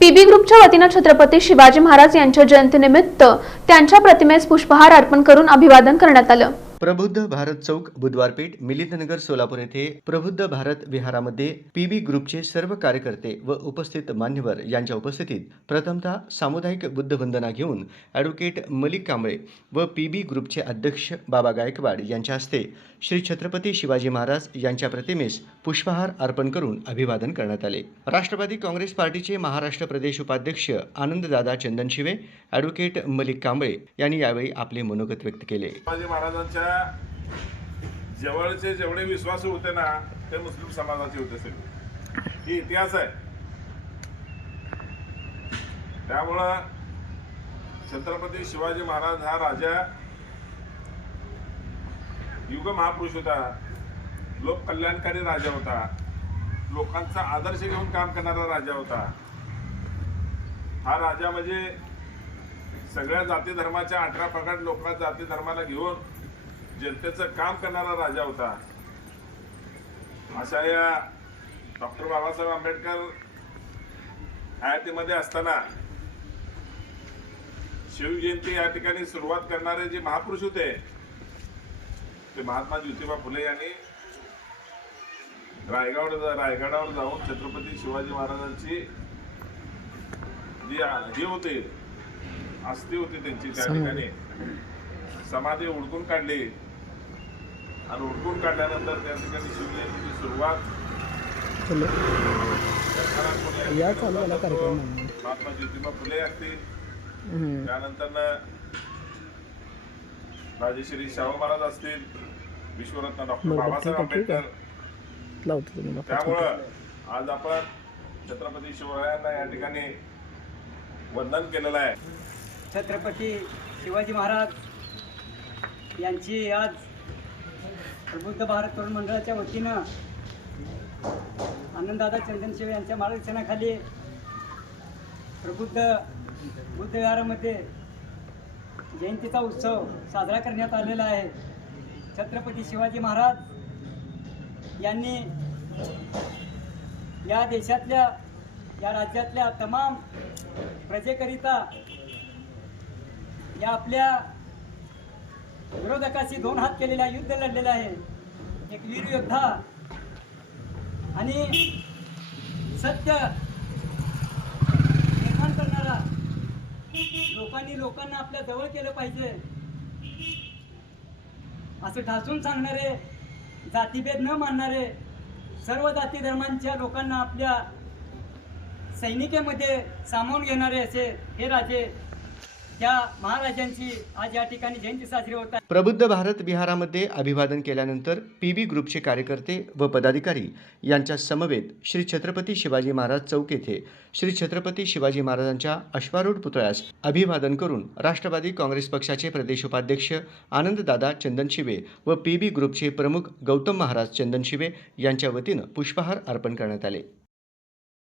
PB ग्रुपच्या वतीने छत्रपती शिवाजी महाराज यांच्या जयंतीनिमित्त त्यांच्या प्रतिमेस पुष्पहार अर्पण करून अभिवादन करण्यात आलं। प्रबुद्ध भारत चौक बुधवारपेठ मिलिंदनगर सोलापूर येथे प्रबुद्ध भारत विहारामध्ये पीबी ग्रुपचे सर्व कार्यकर्ते व उपस्थित मान्यवर यांच्या उपस्थितीत प्रथमतः सामुदायिक बुद्ध वंदना घेऊन ॲडव्होकेट मलिक कांबळे व पीबी ग्रुपचे अध्यक्ष बाबा गायकवाड यांच्या हस्ते श्री छत्रपती शिवाजी महाराज यांच्या प्रतिमेस पुष्पहार अर्पण करून अभिवादन करण्यात आले। राष्ट्रवादी काँग्रेस पार्टीचे महाराष्ट्र प्रदेश उपाध्यक्ष आनंददादा चंदनशिवे, ॲडव्होकेट मलिक कांबळे यांनी यावेळी आपले मनोगत व्यक्त केले। शिवाजी महाराजांच्या जवळचे जेवढे विश्वासू होते ना ते मुस्लिम समाजाचे होते सगळे, ही इतिहास आहे। त्यामुळं छत्रपती शिवाजी महाराज हा राजा युग महापुरुष होता, लोक कल्याणकारी राजा होता, लोकांचा आदर्श घेऊन काम करणारा राजा होता। हा राजा म्हणजे सगळ्या जाती धर्माच्या 18 प्रकार लोकांच्या जाती धर्माला घेऊन जनतेचं काम करणारा राजा होता। अशा या डॉक्टर बाबासाहेब आंबेडकर हयातीमध्ये असताना शिवजयंती या ठिकाणी सुरुवात करणारे जे महापुरुष होते ते महात्मा ज्योतिबा फुले यांनी रायगडावर जाऊन छत्रपती शिवाजी महाराजांची जी होती अस्थी होती त्यांची त्या ठिकाणी समाधी उडकून काढली आणि उडकून काढल्यानंतर त्या ठिकाणी शिवजयंतीची सुरुवात महात्मा ज्योतिबा फुले असतील, त्यानंतर राजश्री शाहू महाराज असतील, विश्वरत्न डॉक्टर बाबासाहेब आंबेडकर। त्यामुळं आज आपण छत्रपती शिवरायांना या ठिकाणी वंदन केलेलं आहे। छत्रपती शिवाजी महाराज यांची आज प्रबुद्ध भारत तरुण मंडळाच्या वतीनं आनंददादा चंदनशिवे यांच्या मार्गदर्शनाखाली प्रबुद्ध बुद्ध विहारामध्ये जयंतीचा उत्सव साजरा करण्यात आलेला आहे। छत्रपती शिवाजी महाराज यांनी या देशातल्या या राज्यातल्या तमाम प्रजेकरिता या आपल्या विरोधकाशी 2 हात केलेला युद्ध लढलेला आहे। एक वीर योद्धा आणि सत्य निर्माण करणारा, लोकांना आपल्या जवळ केलं पाहिजे असं ठासून सांगणारे, जातीभेद न मानणारे, सर्व जाती धर्मांच्या लोकांना आपल्या सैनिकेमध्ये सामावून घेणारे असे हे राजे, त्या महाराजांची आज या ठिकाणी जयंती साजरी होत आहे। प्रबुद्ध भारत विहारामध्ये अभिवादन केल्यानंतर पीबी ग्रुपचे कार्यकर्ते व पदाधिकारी यांच्या समवेत श्री छत्रपती शिवाजी महाराज चौक येथे श्री छत्रपती शिवाजी महाराजांच्या अश्वारूढ पुतळ्यास अभिवादन करून राष्ट्रवादी काँग्रेस पक्षाचे प्रदेश उपाध्यक्ष आनंददादा चंदनशिवे व पीबी ग्रुपचे प्रमुख गौतम महाराज चंदनशिवे यांच्या वतीनं पुष्पहार अर्पण करण्यात आले।